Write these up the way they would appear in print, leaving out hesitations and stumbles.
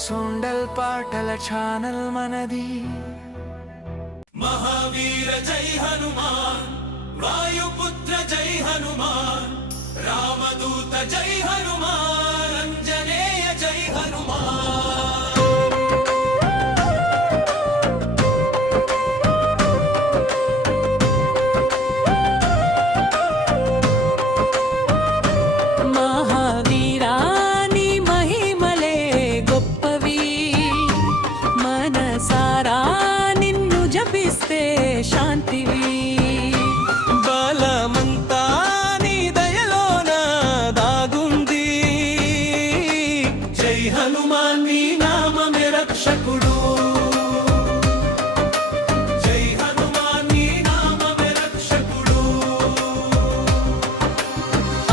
సుండల్ పాటల ఛానల్ మనది. महावीर जय हनुमान, वायुपुत्र जय हनुमान, रामदूत जय हनुमान, अंजनेय जय हनुमान। శాంతివి బలమంతా నీ దయలోన దాగుంది. జై హనుమాన్ నీ నామమే రక్షకుడు, జై హనుమాన్ నీ నామమే రక్షకుడు.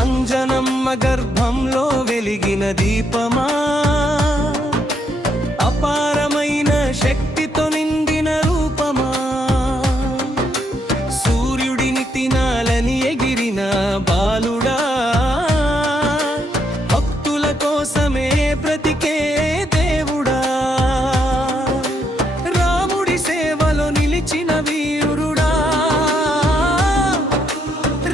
అంజనమ్మ గర్భంలో వెలిగిన దీపమా, అపారమైన శక్తితో నిండిన రూపమా, తినాలని ఎగిరిన బాలుడా, భక్తుల కోసమే బ్రతికే దేవుడా, రాముడి సేవలో నిలిచిన వీరుడా,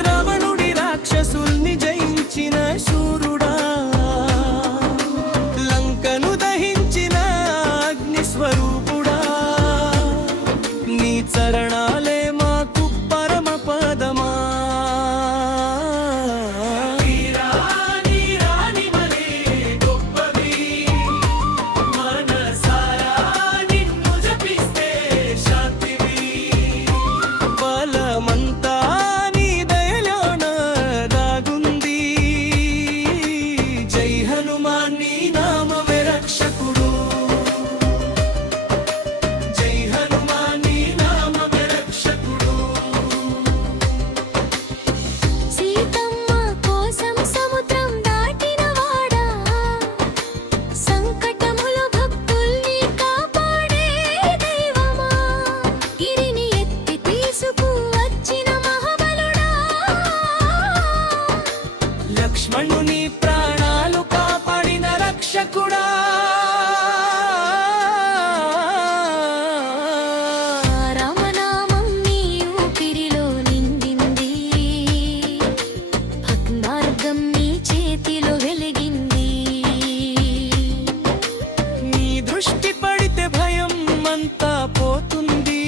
రావణుడి రాక్షసుల్ని జయించిన శూరుడా, లంకను దహించిన అగ్ని స్వరూపుడా, నీ చరణాలే లక్ష్మణుని ప్రాణాలు కాపాడిన రక్షకుడా, రామనామం నీ ఊపిరిలో నిండింది, భగ్నార్గం నీ చేతిలో వెలిగింది. నీ దృష్టి పడితే భయం అంతా పోతుంది,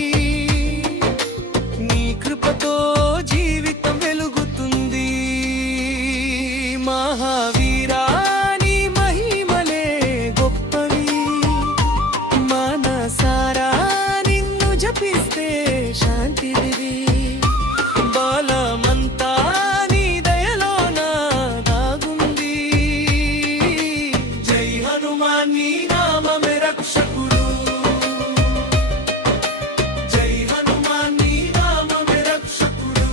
నీ కృపతో జీవితం వెలుగుతుంది. మహావీరా నీ మహిమలే గొప్పవి, మనసారా నిన్ను జపిస్తే శాంతిది. బలమంతా నీ దయలోన దాగుంది. జై హనుమాన్ నీ నామమే రక్షకుడు, జై హనుమాన్ నీ నామమే రక్షకుడు.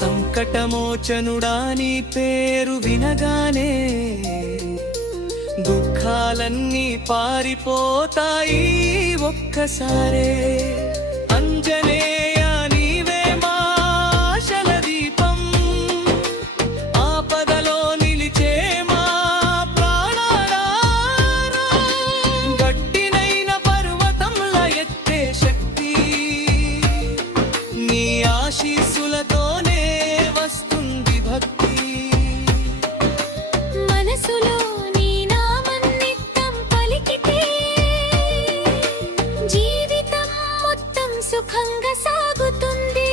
సంకటమోచనుడా నీ పేరు వినగానే దుఃఖాలన్నీ పారిపోతాయి ఒక్కసారే. అంజనేయ నీవే మా ఆశల దీపం, ఆపదలో నిలిచే మా ప్రాణాధారం, గట్టినైన పర్వతంలా ఎత్తే శక్తి నీ ఆశీస్సులతోనే వస్తుంది భక్తి. మనసులో నీ నామం నిత్యం పలికితే జీవితం మొత్తం సుఖంగా సాగుతుంది.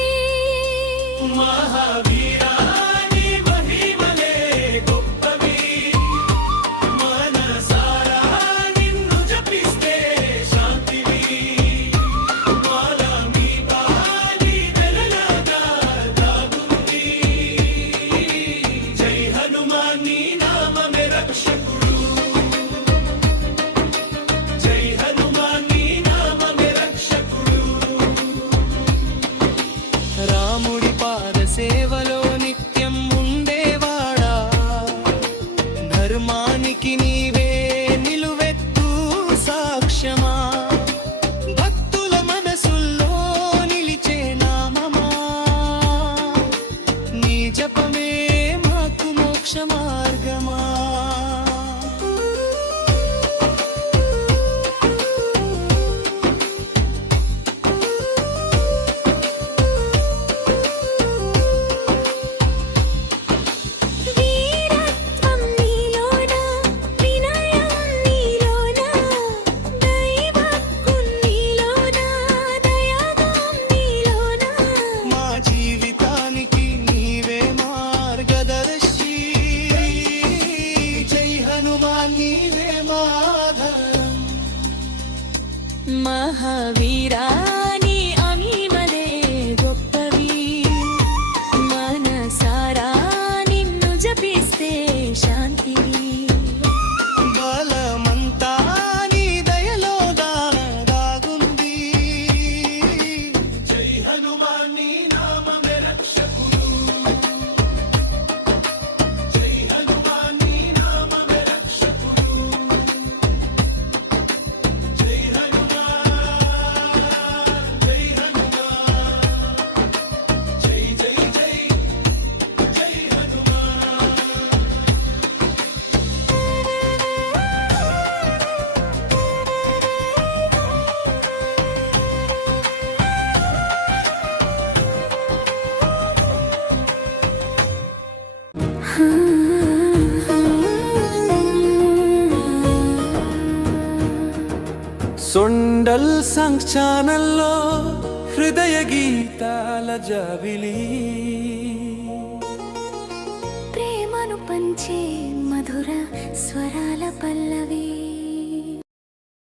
మహావీరా నీ మహిమలే గొప్పవి, మనసారా నిన్ను జపిస్తే శాంతివి. బలమంతా నీ దయలోన దాగుంది. జై హనుమాన్ నీ నామమే రక్షకుడు, జై హనుమాన్ నీ నామమే రక్షకుడు. రాముడి పాద సేవలో నిత్యం ఉండేవాడా, ధర్మానికి నీవే నిలువెత్తు సాక్ష్యమా. మహావీరాని అమీమలే గొప్పవి మనసారా నిన్ను జపిస్తే శాంతివి బలమంతా నీ దయలోగా దాగుంది జై హనుమాన్ నీ నామమే రక్షకుడు జై హనుమాన్ నీ నామమే రక్షకుడు జై హనుమాన్ జై హనుమాన్ జై జై జై జై హనుమాన్ సొండల్ సంగ్ ఛానల్లో హృదయ గీతాల జాబిలి